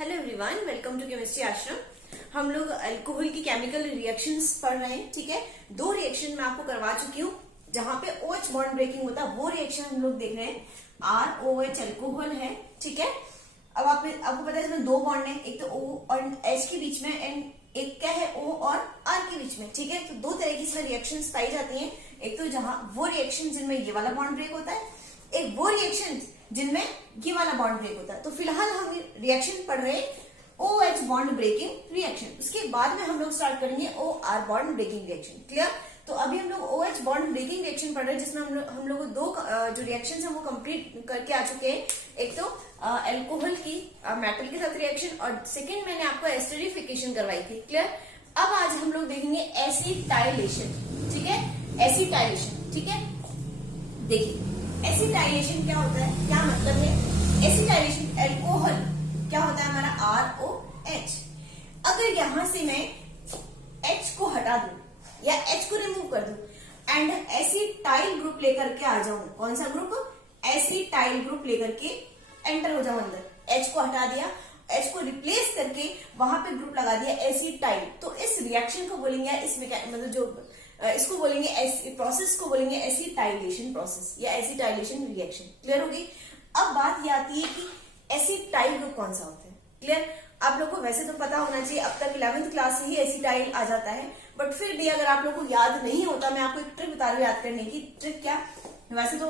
Hello everyone, welcome to chemistry Ashram. हम लोग alcohol की केमिकल रिएक्शंस पढ़ रहे हैं। ठीक है, दो रिएक्शन मैं आपको करवा चुकी हूँ जहां पे OH बॉन्ड ब्रेकिंग होता है, वो रिएक्शन हम लोग देख रहे हैं। ROH अल्कोहल है। ठीक है, अब आपको पता है इसमें दो बॉन्ड है, एक तो O और H के बीच में एंड एक क्या है O और R के बीच में। ठीक है, तो दो तरह की इसमें रिएक्शंस पाई जाती हैं। एक तो जहां वो रिएक्शन जिनमें ये वाला बॉन्ड ब्रेक होता है, एक वो रिएक्शन जिनमें ये वाला बॉन्ड ब्रेक होता है। तो फिलहाल हम रिएक्शन पढ़ रहे हैं OH बॉन्ड ब्रेकिंग रिएक्शन। उसके बाद में हम लोग स्टार्ट करेंगे OR bond breaking reaction. Clear? तो अभी हम लोग OH बॉन्ड ब्रेकिंग रिएक्शन पढ़ रहे हैं, जिसमें हम लोग दो जो रिएक्शन है वो कंप्लीट करके आ चुके हैं। एक तो अल्कोहल की मेटल के साथ रिएक्शन, और सेकेंड मैंने आपको एस्टरिफिकेशन करवाई थी। क्लियर? अब आज हम लोग देखेंगे एसिटाइलेशन। ठीक है, एसिटाइलेशन। ठीक है, देखिए एसिटाइलेशन क्या होता है, क्या मतलब है एसिटाइलेशन। अल्कोहल क्या होता है हमारा ROH। अगर यहां से मैं H को हटा दूं या H को रिमूव कर दूं एंड एसिटाइल ग्रुप लेकर के आ जाऊं, कौन सा ग्रुप? एसिटाइल ग्रुप लेकर के एंटर हो जाऊं अंदर। H को हटा दिया, H को रिप्लेस करके वहां पे ग्रुप लगा दिया एसिटाइल, तो इस रिएक्शन को बोलेंगे, इसमें मतलब जो इसको बोलेंगे, प्रोसेस को बोलेंगे एसिटाइलेशन प्रोसेस या एसिटाइलेशन रिएक्शन। क्लियर होगी? अब बात ये आती है कि एसिटाइल ग्रुप कौन सा होता है। क्लियर? आप लोग को वैसे तो पता होना चाहिए, अब तक 11th क्लास से ही एसिटाइल आ जाता है, बट फिर भी अगर आप लोग को याद नहीं होता, मैं आपको एक ट्रिक बता रही हूँ याद करने की। ट्रिक क्या? वैसे तो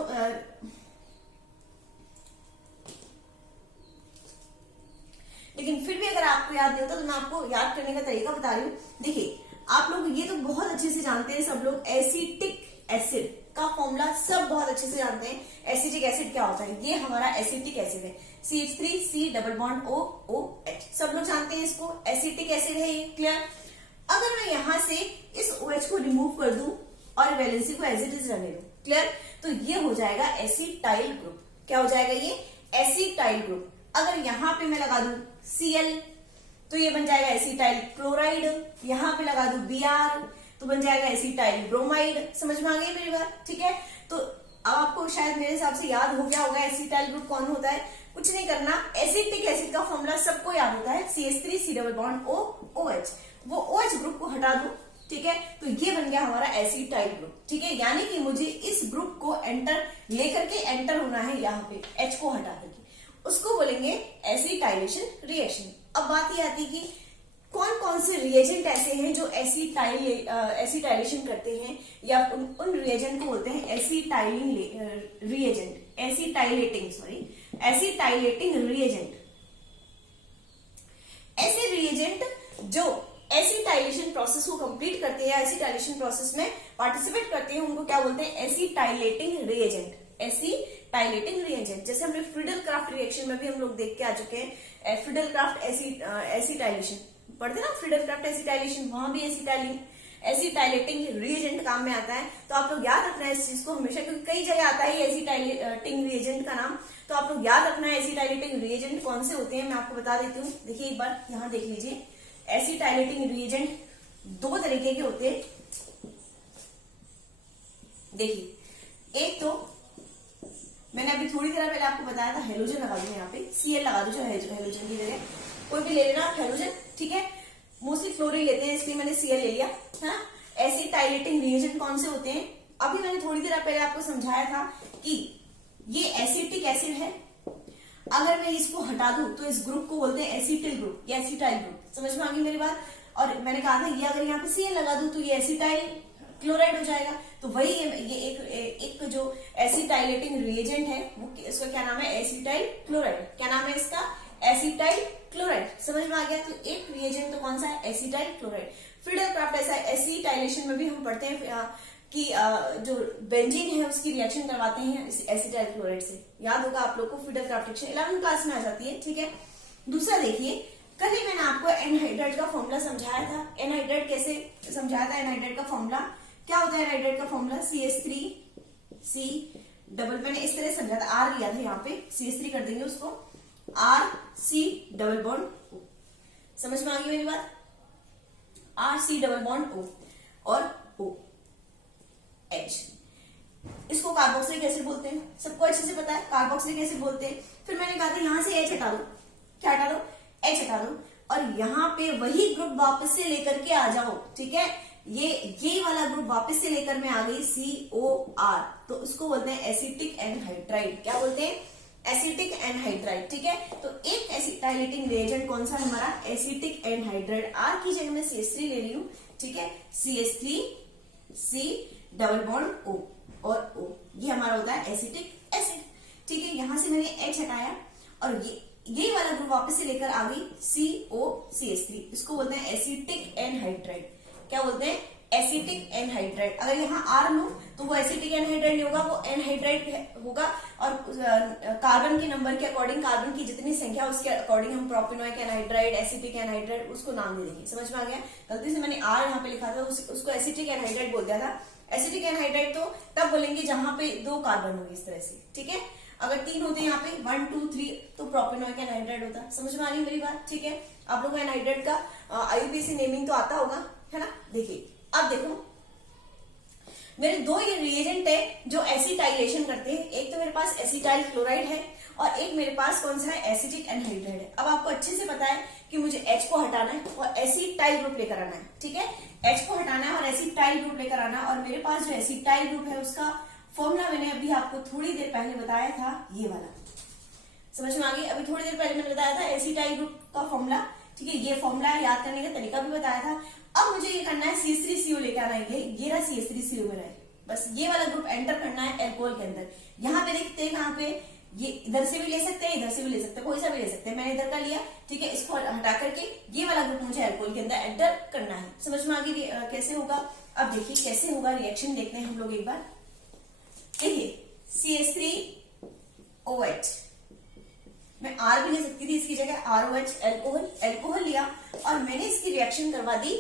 लेकिन फिर भी अगर आपको याद नहीं होता तो मैं आपको याद करने का तरीका बता रही हूँ। देखिए, आप लोग ये तो बहुत अच्छे से जानते हैं सब लोग, एसिटिक एसिड का फॉर्मूला सब बहुत अच्छे से जानते हैं। एसिटिक एसिड क्या होता है? ये हमारा एसिटिक एसिड है, CH3C डबल बॉन्ड OH, सब लोग जानते हैं इसको, एसिटिक एसिड है ये। क्लियर? अगर मैं यहां से इस OH को रिमूव कर दूं और वैलेंसी को एज इट इज रहने दूं, क्लियर, तो ये हो जाएगा एसिटाइल ग्रुप। क्या हो जाएगा ये? Acetyl group. अगर यहां पे मैं लगा दूं Cl तो ये बन जाएगा एसिटाइल क्लोराइड, यहां पे लगा दूं Br तो बन जाएगा एसिटाइल ब्रोमाइड। समझ में आ गई मेरी बात? ठीक है, तो अब आपको शायद मेरे हिसाब से याद हो गया होगा एसिटाइल ग्रुप कौन होता है। कुछ नहीं करना, एसिटिक एसिड का फॉर्मूला सबको याद होता है, CH3C डबल बॉन्ड OH। वो OH ग्रुप को हटा दो, ठीक है, तो ये बन गया हमारा एसिटाइल ग्रुप। ठीक है, यानी कि मुझे इस ग्रुप को एंटर लेकर के एंटर होना है, यहाँ पे H को हटा करके, उसको बोलेंगे एसिटाइलेशन रिएक्शन। अब बात ये आती है कि कौन कौन से रिएजेंट ऐसे हैं जो एसिटाइलेशन करते हैं, या उन रिएजेंट को बोलते हैं एसिटाइलिंग रिएजेंट, एसिटाइलेटिंग रिएजेंट। ऐसे रिएजेंट जो एसिटाइलेशन प्रोसेस को कंप्लीट करते हैं, एसिटाइलेशन प्रोसेस में पार्टिसिपेट करते हैं, उनको क्या बोलते हैं? एसिटाइलेटिंग रिएजेंट। एसिटाइलेटिंग रिएजेंट, जैसे हमने फ्रीडल क्राफ्ट रिएक्शन में भी हम लोग देख के आ चुके हैं। फ्रीडल क्राफ्ट एसिटाइलेशन पढ़ते ना, फ्रीडल क्राफ्ट एसिटाइलेशन, वहां भी एसिटाइलेटिंग रिएजेंट काम में आता है। तो आप लोग याद रखना है इस चीज को हमेशा, क्योंकि कई जगह आता है एसिटाइलेटिंग रिएजेंट का नाम, तो आप लोग याद रखना है एसिटाइलेटिंग रिएजेंट कौन से होते हैं। मैं आपको बता देती हूँ, देखिए एक बार यहाँ देख लीजिए। एसिटाइलेटिंग रिएजेंट दो तरीके के होते हैं। देखिए, एक तो मैंने अभी थोड़ी देर पहले आपको बताया था, हेलोजन लगा दो, यहाँ पे Cl लगा दो, जो हेलोजन की जगह कोई भी ले लेना आप हेलोजन। ठीक है, मोस्टली फ्लोरीन लेते हैं, इसलिए मैंने Cl ले लिया। हाँ, एसिटाइलेटिंग रिएजेंट कौन से होते हैं? अभी मैंने थोड़ी देर पहले आपको समझाया था कि ये एसिटिक एसिड है, अगर मैं इसको हटा दूं तो इस ग्रुप को बोलते हैं एसिटिल ग्रुप या एसिटाइल ग्रुप। समझ में आ गई मेरी बात? और मैंने कहा था ये अगर यहाँ पे Cl लगा दूं तो ये एसिटाइल क्लोराइड हो जाएगा। तो वही ये एक जो एसिटाइलेटिंग रिएजेंट है, वो इसका क्या नाम है? Acetyl chloride. क्या नाम है इसका? Acetyl chloride. समझ में आ गया? तो एक रिएजेंट तो कौन सा है? Acetyl chloride. फ्रीडल क्राफ्ट ऐसा एसिटाइलेशन में भी हम पढ़ते हैं कि जो बेंजीन है उसकी रिएक्शन करवाते हैं एसिटाइल क्लोराइड से। याद होगा आप लोग को, Friedel craft reaction 11th class में आ जाती है। ठीक है, दूसरा देखिए, कल ही मैंने आपको एनहाइड्राइड का फॉर्मूला समझाया था। एनहाइड्राइड कैसे समझाया था? एनहाइड्राइड का फॉर्मूला क्या होता है? एनहाइड्राइड का फॉर्मूला CH3C डबल, मैंने इस तरह समझा था, R लिया था यहाँ पे, CH3 कर देंगे उसको, RC डबल बॉन्ड O। समझ में आ गई मेरी बात? RC डबल बॉन्ड O और OH, इसको कार्बोक्सिलिक एसिड बोलते हैं, सबको अच्छे से पता है, कार्बोक्सिलिक एसिड बोलते हैं। फिर मैंने कहा था यहां से H हटा दो, क्या हटा दो? H हटा दो और यहाँ पे वही ग्रुप वापस से लेकर के आ जाओ, ठीक है। ये वाला ग्रुप वापस से लेकर मैं आ गई COR, तो उसको बोलते हैं एसिटिक एनहाइड्राइड। क्या बोलते हैं? एसिटिक एनहाइड्राइड, ठीक है। तो एक एसिटाइलेटिंग रिएजेंट कौन सा है हमारा? Acetic anhydride. R की जगह मैं CH3 ले रही हूँ, ठीक है। CH3 C double bond O और O, ये हमारा होता है एसिटिक एसिड, ठीक है। यहां से मैंने H हटाया और ये वाला ग्रुप वापस से लेकर आ गई COCH3, इसको बोलते हैं एसिटिक एनहाइड्राइड। क्या बोलते हैं? Acetic anhydride. अगर यहाँ R लूं तो वो एसिटिक एनहाइड्राइड नहीं होगा, वो एनहाइड्राइड होगा। और कार्बन के नंबर के अकॉर्डिंग, कार्बन की जितनी संख्या उसके अकॉर्डिंग हम प्रोपिनोइक एनहाइड्राइड, एसिटिक एनहाइड्राइड उसको नाम दे देंगे। समझ में आ गया? गलती से मैंने R यहाँ पे लिखा था, उसको एसिटिक एनहाइड्राइड बोल दिया था। एसिटिक एनहाइड्राइड तो तब बोलेंगे जहां पे 2 कार्बन होंगे इस तरह से, ठीक है। अगर 3 होते हैं यहाँ पे 1 2 3 तो प्रोपिनोइक एनहाइड्राइड होता। समझ में आ रही मेरी बात? ठीक है। आप लोगों को एनहाइड्राइड का IUPAC नेमिंग तो आता होगा, है ना। देखिए अब देखो, मेरे 2 ये रिएजेंट है जो एसिटाइलेशन करते हैं। एक तो मेरे पास एसिटाइल क्लोराइड है और एक मेरे पास कौन सा है? एसिटिक एनहाइड्राइड है। अब आपको अच्छे से पता है कि मुझे H को हटाना है और एसिटाइल ग्रुप लेकर आना है, ठीक है। H को हटाना है और एसिटाइल ग्रुप लेकर आना है। और मेरे पास जो एसिटाइल ग्रुप है उसका फॉर्मूला मैंने अभी आपको थोड़ी देर पहले बताया था, ये वाला। समझ में आ गई? अभी थोड़ी देर पहले मैंने बताया था एसिटाइल ग्रुप का फॉर्मूला, ठीक है। ये फॉर्मूला याद करने का तरीका भी बताया था। अब मुझे ये करना है CH3CO लेकर आना है, ये रहा CH3CO मेरा है। बस ये वाला ग्रुप एंटर करना है एल्कोहल के अंदर। यहाँ पे देखते हैं कहाँ पे, ये इधर से भी ले सकते हैं, इधर से भी ले सकते हैं, कोई सा भी ले सकते हैं। मैंने इधर का लिया, ठीक है। इसको हटा करके ये वाला ग्रुप मुझे एल्कोहल के अंदर एंटर करना है। समझ में आ गई कैसे होगा? अब देखिए कैसे होगा रिएक्शन, देखते हैं हम लोग एक बार। देखिए CH3OH, मैं R भी ले सकती थी इसकी जगह, ROH एल्कोहल लिया और मैंने इसकी रिएक्शन करवा दी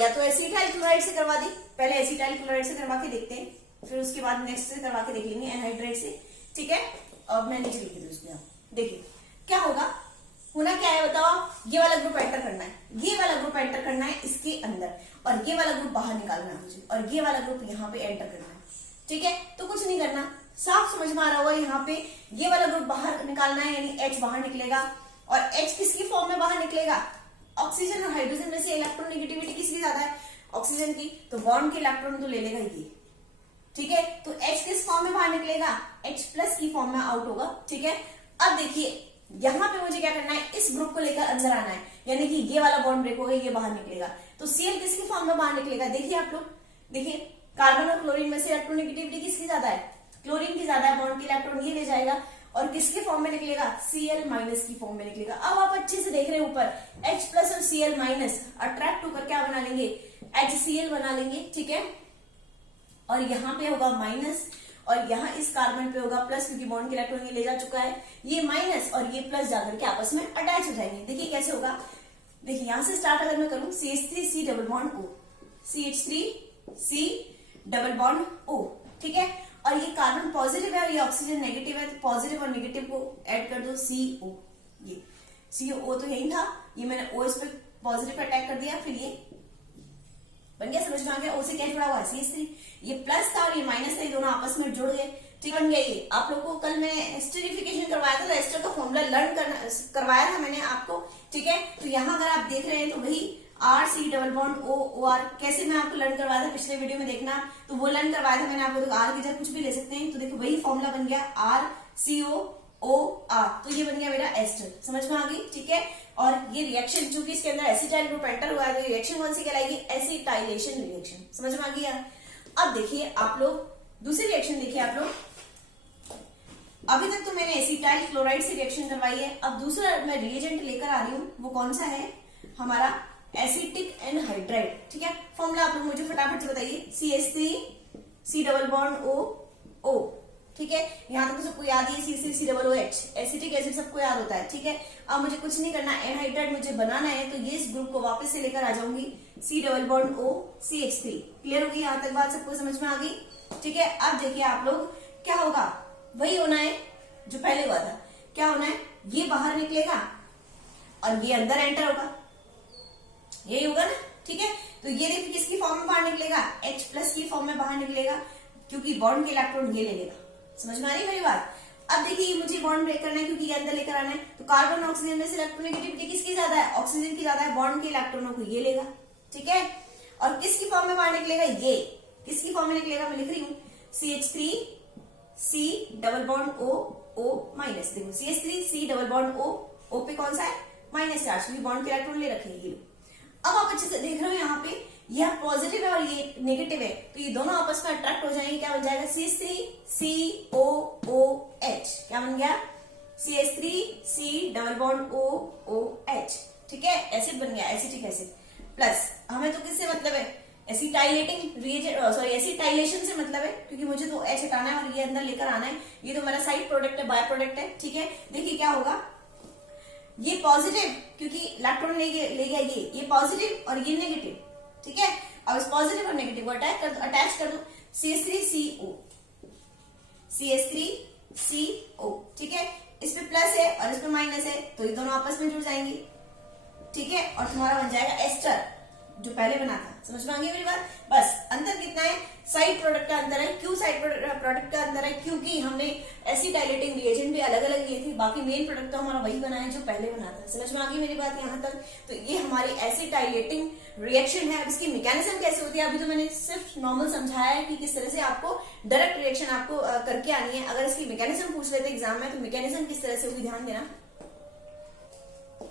या तो एसिटाइल क्लोराइड से करवा दी। पहले एसिटाइल क्लोराइड से करवा के देखते हैं, फिर उसके बाद नेक्स्ट से करवा के देख लेंगे एनहाइड्राइड से, ठीक है। अब मैं नीचे लिख दी उसमें। देखिए क्या होगा, होना क्या है बताओ? ये वाला ग्रुप एंटर करना है, ये वाला ग्रुप एंटर करना है इसके अंदर और ये वाला ग्रुप बाहर निकालना है मुझे, और ये वाला ग्रुप यहाँ पे एंटर करना है, ठीक है। तो कुछ नहीं करना, साफ समझ में आ रहा होगा। यहाँ पे ये वाला ग्रुप बाहर निकालना है, यानी H बाहर निकलेगा। और H किसकी फॉर्म में बाहर निकलेगा? ऑक्सीजन और हाइड्रोजन में से इलेक्ट्रोनेगेटिविटी किसकी ज्यादा है? ऑक्सीजन की, तो बॉन्ड के इलेक्ट्रॉन तो ले लेगा ये, ठीक है। तो H किस फॉर्म में बाहर निकलेगा? H+ की फॉर्म में आउट होगा, ठीक है। अब देखिए यहाँ पे मुझे क्या करना है, इस ग्रुप को लेकर अंदर आना है, यानी कि ये वाला बॉन्ड ब्रेक होगा, ये बाहर निकलेगा। तो Cl किसकी फॉर्म में बाहर निकलेगा? देखिए आप लोग, देखिए कार्बन और क्लोरीन में से इलेक्ट्रोनेगेटिविटी किसकी ज्यादा है? क्लोरीन की ज्यादा है, बॉन्ड के इलेक्ट्रॉन ये ले जाएगा और किसके फॉर्म में निकलेगा? Cl- की फॉर्म में निकलेगा। अब आप अच्छे से देख रहे हैं ऊपर H+ और Cl- अट्रैक्ट होकर क्या बना लेंगे? HCl बना लेंगे, ठीक है। और यहाँ पे होगा माइनस और यहाँ इस कार्बन पे होगा प्लस, क्योंकि बॉन्ड के इलेक्ट्रॉन ये ले जा चुका है। ये माइनस और ये प्लस जाकर के आपस में अटैच हो जाएंगे। देखिए कैसे होगा, देखिए यहां से स्टार्ट अगर मैं करूं CH3C double bond O, CH3C double bond O, ठीक है। और ये कार्बन पॉजिटिव है और ये ऑक्सीजन नेगेटिव है, तो पॉजिटिव और नेगेटिव को ऐड कर दो CO, ये CO तो यही था, ये मैंने O इस पर पॉजिटिव अटैक कर दिया, फिर ये बन गया। समझ में आ गया? O से क्या जुड़ा हुआ है? CH3। ये प्लस था और ये माइनस था, ये दोनों आपस में जुड़ गए, ठीक बन गया ये। आप लोगों को कल मैंने एस्टरिफिकेशन करवाया था, तो एस्टर का फॉर्मूला लर्न करवाया था मैंने आपको, ठीक है। तो यहाँ अगर आप देख रहे हैं तो वही RC डबल बॉन्ड OR, कैसे मैं आपको लर्न करवाया था पिछले वीडियो में देखना, तो वो लर्न करवाया था मैंने आपको। तो R की जगह कुछ भी ले सकते हैं, तो देखो वही फॉर्मूला बन गया RCOOR, तो ये बन गया मेरा एस्टर। समझ में आ गई, ठीक है। और ये रिएक्शन चूंकि इसके अंदर एसिटाइल ग्रुप एंटर हुआ है, तो रिएक्शन कौन सी कहलाएगी? Acetylation reaction. समझ में आ गया? अब देखिए आप लोग दूसरी रिएक्शन देखिए आप लोग। अभी तक तो मैंने एसिटाइल क्लोराइड से रिएक्शन करवाई है, अब दूसरा मैं रिएजेंट लेकर आ रही हूँ, वो कौन सा है? हमारा एसिटिक एनहाइड्राइड, ठीक है। फॉर्मूला आप लोग मुझे फटाफट से बताइए। CH3C डबल बॉन्ड O, ठीक है। यहां तक तो सबको याद है CH3COOH, एसिटिक एसिड सबको याद होता है, ठीक है। अब मुझे कुछ नहीं करना, एनहाइड्राइड मुझे बनाना है, तो ये इस ग्रुप को वापस से लेकर आ जाऊंगी, C double bond O CH3। Clear होगी यहाँ तक बात? सबको समझ में आ गई, ठीक है। अब देखिए आप लोग क्या होगा, वही होना है जो पहले हुआ था। क्या होना है? ये बाहर निकलेगा और ये अंदर एंटर होगा, यही होगा ना, ठीक है। तो ये देखिए किसकी फॉर्म में बाहर निकलेगा? H+ की फॉर्म में बाहर निकलेगा, क्योंकि बॉन्ड के इलेक्ट्रॉन ये ले लेगा। समझ में आ रही मेरी बात? अब देखिए मुझे बॉन्ड ब्रेक करना है, क्योंकि ये अंदर लेकर आना है, तो कार्बन ऑक्सीजन में से इलेक्ट्रोनेगेटिविटी किसकी ज्यादा ज्यादा है, ऑक्सीजन की ज्यादा है, बॉन्ड के इलेक्ट्रॉनों को ये लेगा, ठीक है। और किसकी फॉर्म में बाहर निकलेगा, ये किसकी फॉर्म में निकलेगा, मैं लिख रही हूँ CH3 C double bond O O minus. देखो CH3 C double bond O O पे कौन सा है, माइनस चार्ज, क्योंकि बॉन्ड के इलेक्ट्रॉन ले रखे हैं ये। अब आप अच्छे से देख रहे हो यहाँ पे यह पॉजिटिव है और ये नेगेटिव है, तो ये दोनों आपस में अट्रैक्ट हो जाएंगे, क्या बन जाएगा CH3 COOH, क्या बन गया CH3 C double bond OOH, ठीक है, एसिड बन गया, एसिटिक एसिड। प्लस हमें तो किससे मतलब है, एसिटाइलेटिंग रिएजेंट, सॉरी एसिटाइलेशन से मतलब है, क्योंकि मुझे तो H हटाना है और ये अंदर लेकर आना है, ये तो मेरा साइड प्रोडक्ट है, बाय प्रोडक्ट है, ठीक है। देखिए क्या होगा, ये पॉजिटिव क्योंकि इलेक्ट्रॉन ले गया ये पॉजिटिव और ये नेगेटिव, ठीक है। अब इस पॉजिटिव और नेगेटिव को अटैच कर दो CH3CO, ठीक है। इस पे प्लस है और इस पे माइनस है, तो ये दोनों आपस में जुड़ जाएंगे, ठीक है, और तुम्हारा बन जाएगा एस्टर, जो पहले बना था। समझ में आ गई मेरी बात। बस अंतर कितना है, साइड प्रोडक्ट का अंतर है। क्यों साइड प्रोडक्ट का अंतर है, क्योंकि हमने एसिटाइलेटिंग रिएजेंट भी अलग अलग लिए थे, बाकी मेन प्रोडक्ट तो हमारा वही बना है जो पहले बना था। समझ में आ गई मेरी बात यहाँ तक। तो ये हमारी एसिटाइलेटिंग रिएक्शन है। अब इसकी मैकेनिज्म कैसे होती है, अभी तो मैंने सिर्फ नॉर्मल समझाया है कि किस तरह से आपको डायरेक्ट रिएक्शन आपको करके आनी है। अगर इसकी मैकेनिज्म पूछ लेते एग्जाम में, तो मैकेनिज्म किस तरह से होगी ध्यान देना।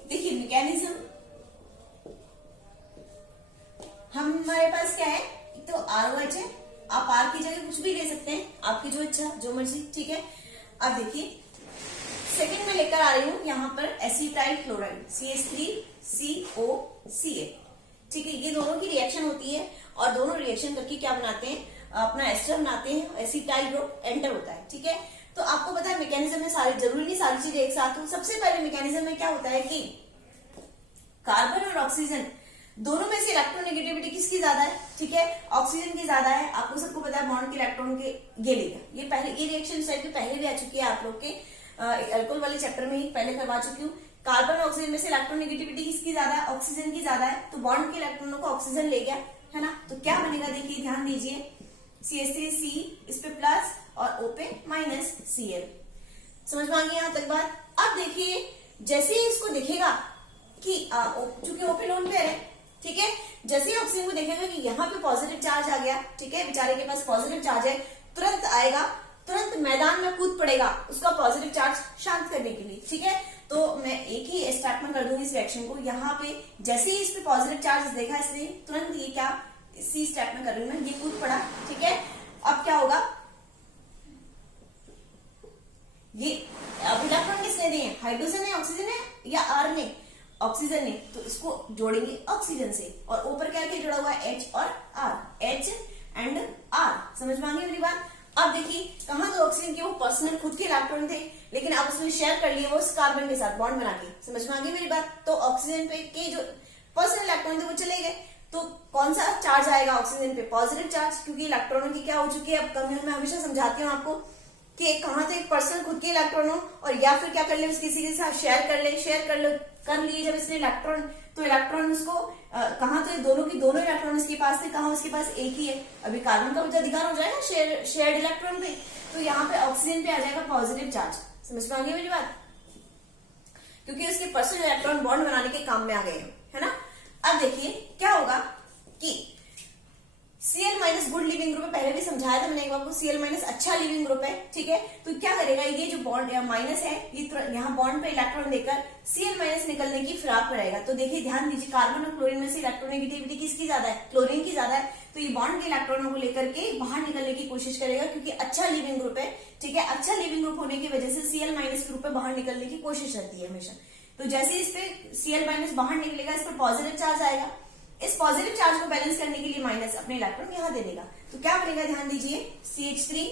देखिए मैकेनिज्म हमारे पास क्या है, तो ROH है, आप R की जगह कुछ भी ले सकते हैं, आपकी जो इच्छा जो मर्जी, ठीक है। अब देखिए सेकंड में लेकर आ रही हूं यहाँ पर एसिटाइल क्लोराइड CH3COCl, ठीक है। ये दोनों की रिएक्शन होती है और दोनों रिएक्शन करके क्या बनाते हैं, अपना एस्टर बनाते हैं, एसिटाइल ग्रुप एंटर होता है, ठीक है। तो आपको पता है मैकेनिज्म में सारी जरूरी नहीं सारी चीजें एक साथ हो। सबसे पहले मैकेनिज्म में क्या होता है कि कार्बन और ऑक्सीजन दोनों में से इलेक्ट्रोनेगेटिविटी किसकी ज्यादा है, ठीक है, ऑक्सीजन की ज्यादा है। आपको सबको पता है बॉन्ड के इलेक्ट्रॉन के ये लेगा, ये पहले ये रिएक्शन साइड में पहले भी आ चुकी है आप लोग के अल्कोहल वाले चैप्टर में ही पहले करवा चुकी हूँ। कार्बन और ऑक्सीजन में से इलेक्ट्रोनेगेटिविटी किसकी ज्यादा है, ऑक्सीजन की ज्यादा है, तो बॉन्ड के इलेक्ट्रॉनों को ऑक्सीजन ले गया, है ना। तो क्या बनेगा, देखिए ध्यान दीजिए, CH3C इस पे प्लस और O पे माइनस Cl। समझ में आ गई यहाँ तक बात। अब देखिए जैसे ही इसको देखेगा कि चूंकि O पे लोन पेयर है, ठीक है, जैसे ही ऑक्सीजन को देखेगा कि यहाँ पे पॉजिटिव चार्ज आ गया, ठीक है, बेचारे के पास पॉजिटिव चार्ज है, तुरंत आएगा, तुरंत मैदान में कूद पड़ेगा उसका पॉजिटिव चार्ज शांत करने के लिए, ठीक है। तो मैं एक ही स्टेप में कर दूंगी इस रिएक्शन को। यहाँ पे जैसे ही इस पे पॉजिटिव चार्ज देखा इसने, तुरंत ये क्या इसी स्टेप में कर रही हूँ मैं, ये कूद पड़ा, ठीक है। अब क्या होगा, ये अब इलेक्ट्रॉन किसने दिए, हाइड्रोजन है, ऑक्सीजन है या R ने, ऑक्सीजन ने, तो इसको जोड़ेंगे ऑक्सीजन से, और ऊपर क्या क्या जुड़ा हुआ है, H और R, H एंड R। समझ में आ गई मेरी बात। अब देखिए कहां तो ऑक्सीजन के वो पर्सनल खुद के इलेक्ट्रॉन थे, लेकिन अब उसने शेयर कर लिए वो इस कार्बन के साथ बॉन्ड बना के। समझ में आ गई मेरी बात। तो ऑक्सीजन पे के जो पर्सनल इलेक्ट्रॉन थे वो चले गए, तो कौन सा चार्ज आएगा ऑक्सीजन पे, पॉजिटिव चार्ज, क्योंकि इलेक्ट्रॉनों की क्या हो चुकी है, अब कमी मैं हमेशा समझाती हूँ आपको कि कहां तो एक पर्सन खुद के इलेक्ट्रॉन हो, और या फिर क्या कर ले किसी के साथ शेयर कर लिए जब इसने इलेक्ट्रॉन, तो इलेक्ट्रॉन उसको कहां तो दोनों की दोनों इलेक्ट्रॉन उसके पास थे, कहां उसके पास एक ही है। अभी कार्बन का अधिकार हो जाएगा शेयर्ड इलेक्ट्रॉन पे, तो यहाँ पे ऑक्सीजन पे आ जाएगा पॉजिटिव चार्ज। समझ में आ गई मेरी बात, क्योंकि उसके पर्सनल इलेक्ट्रॉन बॉन्ड बनाने के काम में आ गए हैं, है ना। अब देखिए क्या होगा कि Cl minus good leaving group है, पहले भी समझाया था मैंने एक बार को, Cl माइनस अच्छा लिविंग ग्रुप है, ठीक है। तो क्या करेगा, ये जो बॉन्ड माइनस है, ये यहाँ बॉन्ड पे इलेक्ट्रॉन देकर Cl माइनस निकलने की फिराक में रहेगा। तो देखिए ध्यान दीजिए, कार्बन और क्लोरीन में से इलेक्ट्रोनेगेटिविटी किसकी ज्यादा है, क्लोरीन की ज्यादा है, तो ये बॉन्ड के इलेक्ट्रॉनों को लेकर के बाहर निकलने की कोशिश करेगा, क्योंकि अच्छा लिविंग ग्रुप है, ठीक है। अच्छा लिविंग ग्रुप होने की वजह से Cl माइनस ग्रुप पे बाहर निकलने की कोशिश रहती है हमेशा। तो जैसे इस पे Cl माइनस बाहर निकलेगा, इस पर पॉजिटिव चार्ज आएगा, इस पॉजिटिव चार्ज को बैलेंस करने के लिए माइनस अपने इलेक्ट्रॉन यहां दे देगा। तो क्या बनेगा, ध्यान दीजिए, CH3,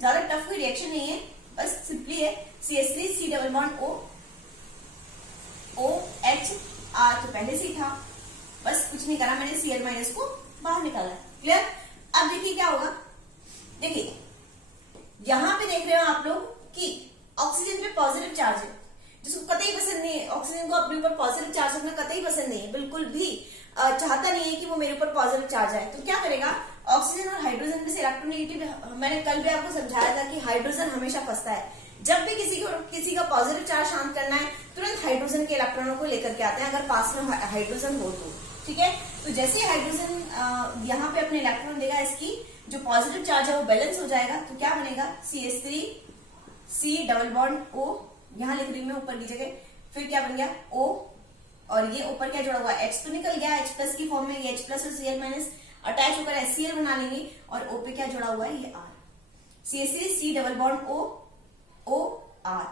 ज्यादा टफ कोई रिएक्शन नहीं है, बस सिंपली है CH3 C double bond OH R, तो पहले से ही था, बस कुछ नहीं करा मैंने, Cl माइनस को बाहर निकाला, क्लियर। अब देखिए क्या होगा, देखिए यहां पे देख रहे हो आप लोग कि ऑक्सीजन पे पॉजिटिव चार्ज है, जिसको कतई पसंद नहीं है, ऑक्सीजन को अपने ऊपर पॉजिटिव चार्ज रखना कतई पसंद नहीं है, बिल्कुल भी चाहता नहीं है कि वो मेरे ऊपर पॉजिटिव चार्ज आए। तो क्या करेगा, ऑक्सीजन और हाइड्रोजन में से इलेक्ट्रोनेगेटिव, मैंने कल भी आपको समझाया था कि हाइड्रोजन हमेशा फंसता है, जब भी किसी का पॉजिटिव चार्ज शांत करना है, तुरंत हाइड्रोजन के इलेक्ट्रॉनों को लेकर के आते हैं, अगर पास में हाइड्रोजन हो तो। ठीक है, तो जैसे ही हाइड्रोजन यहाँ पे अपने इलेक्ट्रॉन देगा, इसकी जो पॉजिटिव चार्ज है वो बैलेंस हो जाएगा, तो क्या बनेगा, CH3 C double bond O, यहाँ लिख रही हूँ ऊपर की जगह, फिर क्या बन गया O, और ये ऊपर क्या जुड़ा हुआ, H तो निकल गया, H प्लस की फॉर्म में, ये H प्लस और Cl माइनस अटैच होकर HCl बना लेंगे, और O पे क्या जुड़ा हुआ है, ये R, CH3 C double bond O R।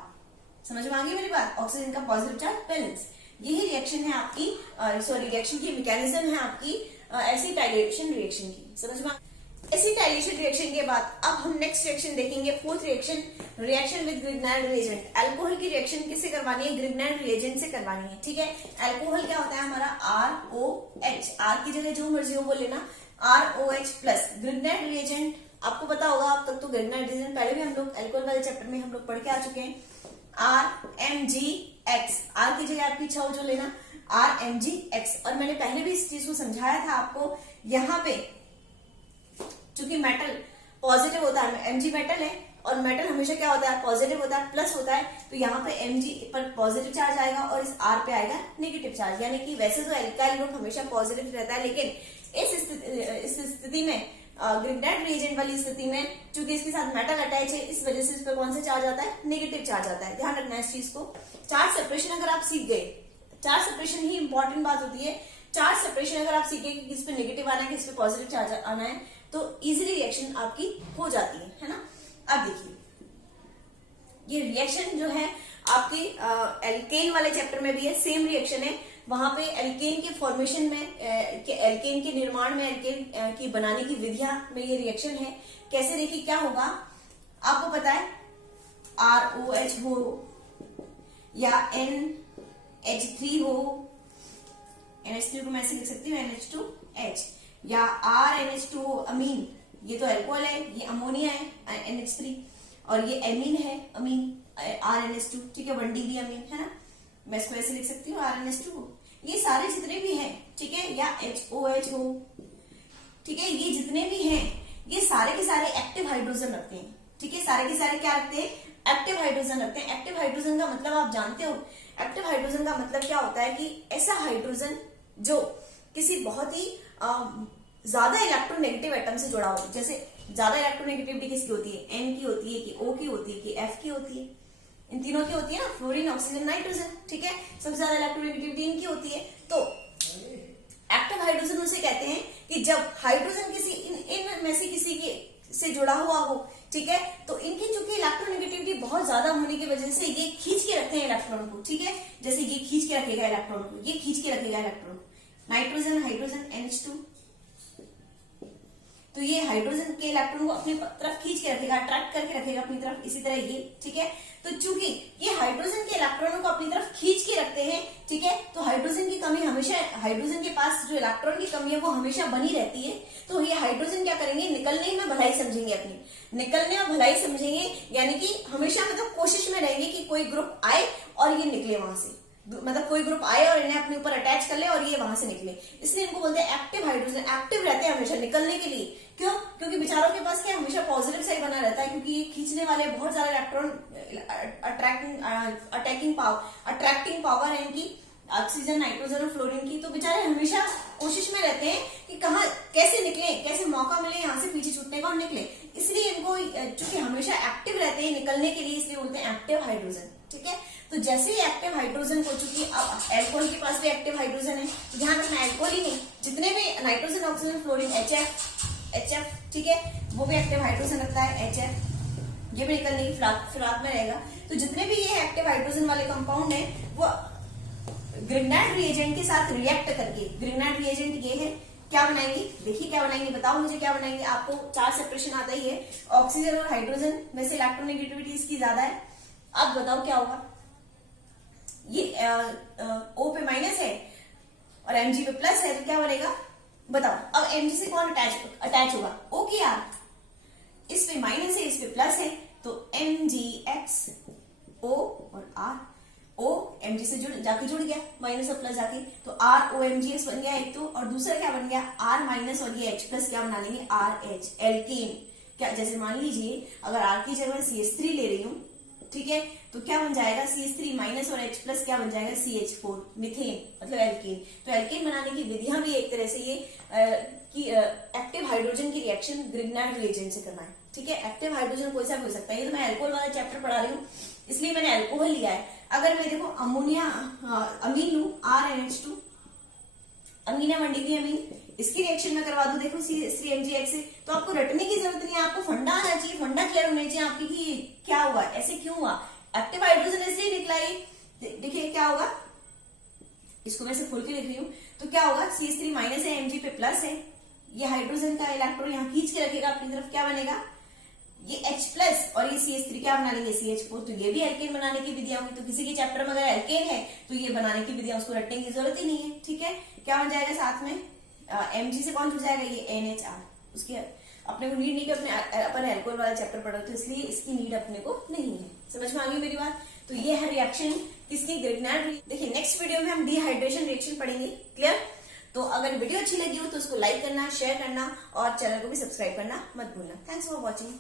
समझ में आ गई मेरी बात, ऑक्सीजन का पॉजिटिव चार्ज बैलेंस। यही रिएक्शन है आपकी, रिएक्शन की मैकेनिज्म है आपकी एसिटाइलेशन रिएक्शन की। समझ में एसिटाइलेशन रिएक्शन के बाद अब हम नेक्स्ट रिएक्शन देखेंगे, fourth reaction, reaction with Grignard reagent. Alcohol की रिएक्शन किससे करवानी है, ग्रिग्नाइड रिएजेंट से करवानी है। ठीक है, अल्कोहल क्या होता है हमारा, ROH, R की जगह जो मर्जी हो वो लेना, ROH प्लस। ग्रिग्नाइड रिएजेंट आपको पता होगा, अब तक तो ग्रिग्नाइड रिएजेंट पहले भी हम लोग अल्कोहल वाले चैप्टर में हम लोग पढ़ के आ चुके हैं। RMgX, R की जगह आपकी इच्छा हो जो लेना, RMgX। और मैंने पहले भी इस चीज को समझाया था आपको, यहाँ पे चूंकि मेटल पॉजिटिव होता है, Mg मेटल है, और मेटल हमेशा क्या होता है, पॉजिटिव होता है, प्लस होता है, तो यहाँ पे Mg पर पॉजिटिव चार्ज आएगा और इस R पे आएगा नेगेटिव चार्ज। यानी कि वैसे तो एल्काइल ग्रुप हमेशा पॉजिटिव रहता है, लेकिन इस स्थिति में, ग्रिग्नाइड रिएजेंट वाली स्थिति में, चूंकि इसके साथ मेटल अटैच है, इस वजह से इस पर कौन सा चार्ज आता है, नेगेटिव चार्ज आता है। ध्यान रखना इस चीज को। चार्ज सेपरेशन अगर आप सीख गए, चार्ज सेपरेशन ही इंपॉर्टेंट बात होती है। चार्ज सेपरेशन अगर आप सीखे कि किस पे नेगेटिव आना है, किस पे पॉजिटिव चार्ज आना है, तो इजीली रिएक्शन आपकी हो जाती है ना। अब देखिए, ये रिएक्शन जो है आपकी एल्केन वाले चैप्टर में भी है, सेम रिएक्शन है। वहां पे एल्केन के फॉर्मेशन में, एल्केन के निर्माण में, एल्केन की बनाने की विधियां में ये रिएक्शन है। कैसे, देखिए क्या होगा, आपको पता है ROH हो या NH3 हो, NH3 को मैं ऐसे लिख सकती हूँ NH2H, या RNH2 हो, अमीन, ये तो अल्कोहल है, ये अमोनिया है NH3, और ये एमीन है, अमीन RNH2। ठीक है, 1 डिग्री अमीन है ना, मैं इसको ऐसे लिख सकती हूँ RNH2 को। ये सारे जितने भी हैं, ठीक है, या HOH हो, ठीक है, ये जितने भी हैं, ये सारे के सारे एक्टिव हाइड्रोजन रखते हैं। ठीक है, सारे के सारे क्या रखते हैं, एक्टिव हाइड्रोजन रखते हैं। एक्टिव हाइड्रोजन का मतलब आप जानते हो, एक्टिव हाइड्रोजन का मतलब क्या होता है कि ऐसा हाइड्रोजन जो किसी बहुत ही ज्यादा इलेक्ट्रोनेगेटिव एटम से जुड़ा हो। जैसे ज्यादा इलेक्ट्रोनेगेटिविटी किसकी होती है, N की होती है कि O की होती है कि F की होती है, इन तीनों की होती है ना, फ्लोरीन, ऑक्सीजन, नाइट्रोजन। ठीक है, सबसे ज्यादा इलेक्ट्रोनेगेटिविटी इनकी होती है। तो एक्टिव हाइड्रोजन उसे कहते हैं कि जब हाइड्रोजन किसी इन में से किसी के से जुड़ा हुआ हो, ठीक है, तो इनकी चूंकि इलेक्ट्रोनेगेटिविटी बहुत ज्यादा होने की वजह से ये खींच के रखते हैं इलेक्ट्रॉन को। ठीक है, जैसे ये खींच के रखेगा इलेक्ट्रॉन को, ये खींच के रखेगा इलेक्ट्रॉन को, नाइट्रोजन, हाइड्रोजन, NH2, तो ये हाइड्रोजन के इलेक्ट्रॉन को अपनी तरफ खींच के रखेगा, अट्रैक्ट करके रखेगा अपनी तरफ। इसी तरह ये, ठीक है, तो चूंकि ये हाइड्रोजन के इलेक्ट्रॉनों को अपनी तरफ खींच के रखते हैं, ठीक है, तो हाइड्रोजन की कमी हमेशा, हाइड्रोजन के पास जो इलेक्ट्रॉन की कमी है वो हमेशा बनी रहती है। तो ये हाइड्रोजन क्या करेंगे, निकलने में भलाई समझेंगे, अपनी निकलने में भलाई समझेंगे, यानी कि हमेशा मतलब कोशिश में रहेंगे कि कोई ग्रुप आए और ये निकले वहां से, मतलब कोई ग्रुप आए और इन्हें अपने ऊपर अटैच कर ले और ये वहां से निकले। इसलिए इनको बोलते हैं एक्टिव हाइड्रोजन। एक्टिव रहते हैं हमेशा निकलने के लिए। क्यों? क्योंकि बेचारों के पास क्या हमेशा पॉजिटिव साइड बना रहता है, क्योंकि ये खींचने वाले बहुत सारे इलेक्ट्रॉन, अट्रैक्टिंग पावर है इनकी, ऑक्सीजन, नाइट्रोजन और फ्लोरीन की। तो बेचारे हमेशा कोशिश में रहते हैं कि कहाँ कैसे निकले, कैसे मौका मिले यहाँ से पीछे छूटने का और निकले। इसलिए इनको चूंकि हमेशा एक्टिव रहते हैं निकलने के लिए, इसलिए बोलते हैं एक्टिव हाइड्रोजन। ठीक है, तो जैसे ही एक्टिव हाइड्रोजन को, चूंकि अब एल्कोहल के पास भी एक्टिव हाइड्रोजन है, तो ध्यान रखना एल्कोहल ही नहीं, जितने भी नाइट्रोजन, ऑक्सीजन, फ्लोरीन, HF, ठीक है, वो भी एक्टिव हाइड्रोजन रखता है, HF, ये भी निकलने की फिराक में रहेगा। तो जितने भी ये एक्टिव हाइड्रोजन वाले कंपाउंड है वो ग्रिग्नाइड रिएजेंट के साथ रिएक्ट करके, ग्रिग्नाइड रिएजेंट ये है, क्या बनाएंगे, देखिए क्या बनाएंगे, बताओ मुझे क्या बनाएंगे। आपको चार्ज सेपरेशन आता ही है, ऑक्सीजन और हाइड्रोजन में से इलेक्ट्रोनेगेटिविटी इसकी ज्यादा है। अब बताओ क्या होगा, ये O पे माइनस है और Mg पे प्लस है, तो क्या बनेगा बताओ। अब Mg से कौन अटैच होगा, O की R, इस पे माइनस है, इस पे प्लस है, तो MgX O और R, O Mg से जाके जुड़ गया, माइनस और प्लस जाके, तो ROMgX बन गया एक तो, और दूसरा क्या बन गया R माइनस और ये H प्लस, क्या बना लेंगे RH, एल्केन। क्या, जैसे मान लीजिए अगर R की जगह CH3 ले रही हूं, ठीक है। तो क्या बन जाएगा CH3 माइनस और H प्लस क्या बन जाएगा CH4 मीथेन, मतलब एल्केन। तो एल्केन बनाने की विधियां भी एक तरह से ये एक्टिव हाइड्रोजन की रिएक्शन ग्रिग्नार्ड रिएजेंट से करना है, ठीक है। एक्टिव हाइड्रोजन कोई सा हो सकता है, ये तो मैं अल्कोहल वाला चैप्टर पढ़ा रही हूँ इसलिए मैंने अल्कोहल लिया है। अगर मैं देखो अमोनिया अमीन लू RNH2 अमीन है 1 डिग्री अमीन, इसकी रिएक्शन में करवा दू देखो CH3MgX से, तो आपको रटने की जरूरत नहीं है, आपको फंडा आना चाहिए, फंडा क्लियर होना चाहिए आपकी कि क्या हुआ, ऐसे क्यों हुआ, एक्टिव हाइड्रोजन इसलिए निकला ये। देखिए क्या होगा, इसको मैं से खोल के लिख रही हूँ, तो क्या होगा CH3 माइनस है Mg पे प्लस है, ये हाइड्रोजन का इलेक्ट्रॉन यहाँ खींच के रखेगा अपनी तरफ, क्या बनेगा ये H प्लस और ये CH3 क्या बना लेंगे CH4, तो ये भी एल्केन बनाने की विधियां होंगी। तो किसी के चैप्टर में अगर एल्केन है तो ये बनाने की विधियां उसको रटने की जरूरत ही नहीं है, ठीक है। क्या बन जाएगा साथ में Mg से कौन जुड़ जाएगा ये NHR, उसकी अपने को नीड नहीं कि अपन एल्कोहल वाला चैप्टर पढ़ो, तो इसलिए इसकी नीड अपने को नहीं है। समझ में आ गई मेरी बात। तो ये है रिएक्शन किसकी, ग्रिग्नार्ड। देखिए नेक्स्ट वीडियो में हम डिहाइड्रेशन रिएक्शन पढ़ेंगे, क्लियर। तो अगर वीडियो अच्छी लगी हो तो उसको लाइक करना, शेयर करना और चैनल को भी सब्सक्राइब करना मत भूलना। Thanks for watching.